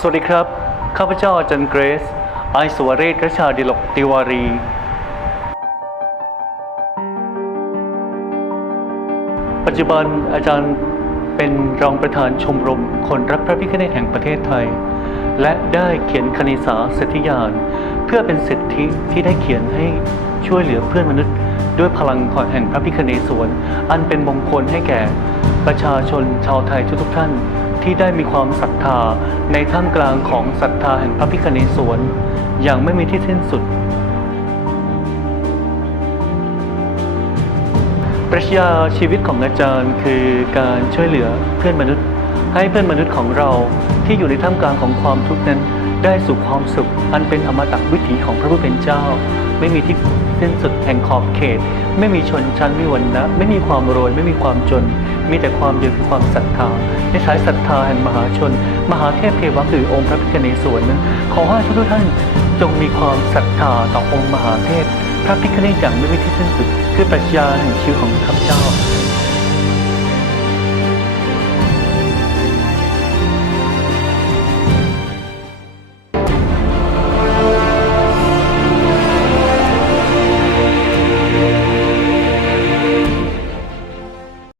สวัสดีครับ ข้าพเจ้าจารย์เกรซไอสุวเรศรชาดิลกติวารี ปัจจุบันอาจารย์เป็นรองประธานชมรมคนรักพระพิฆเนศแห่งประเทศไทย และได้เขียนคณิสาเสถิยาน เพื่อเป็นสิทธิที่ได้เขียนให้ช่วยเหลือเพื่อนมนุษย์ ด้วยพลังของแห่งพระพิฆเนศวรอันเป็นมงคลให้แก่ประชาชนชาวไทยทุกท่าน ที่ได้มีความศรัทธาในท่ามกลางของศรัทธาแห่งพระพิฆเนศวรอย่างไม่มีที่สิ้นสุดปรัชญาชีวิตของอาจารย์คือการช่วยเหลือเพื่อนมนุษย์ ให้เพื่อนมนุษย์ของเราที่อยู่ในท่ามกลางของความทุกข์นั้น ได้สู่ความสุขอันเป็นอมตะวิถีของพระผู้เป็นเจ้า ไม่มีที่สิ้นสุดแห่งขอบเขต ไม่มีชนชั้นไม่มีวรรณะไม่มีความรวยไม่มีความจน มีแต่ความเดียวคือความศรัทธาในสายศรัทธาแห่งมหาชน มหาเทพเทวะคือองค์พระพิฆเนศวรนั้นขอให้ทุกท่านจงมีความศรัทธาต่อองค์มหาเทพพระพิฆเนศอย่างไม่มีที่สิ้นสุด คือปรัชญาแห่งชีวิตของข้าพเจ้า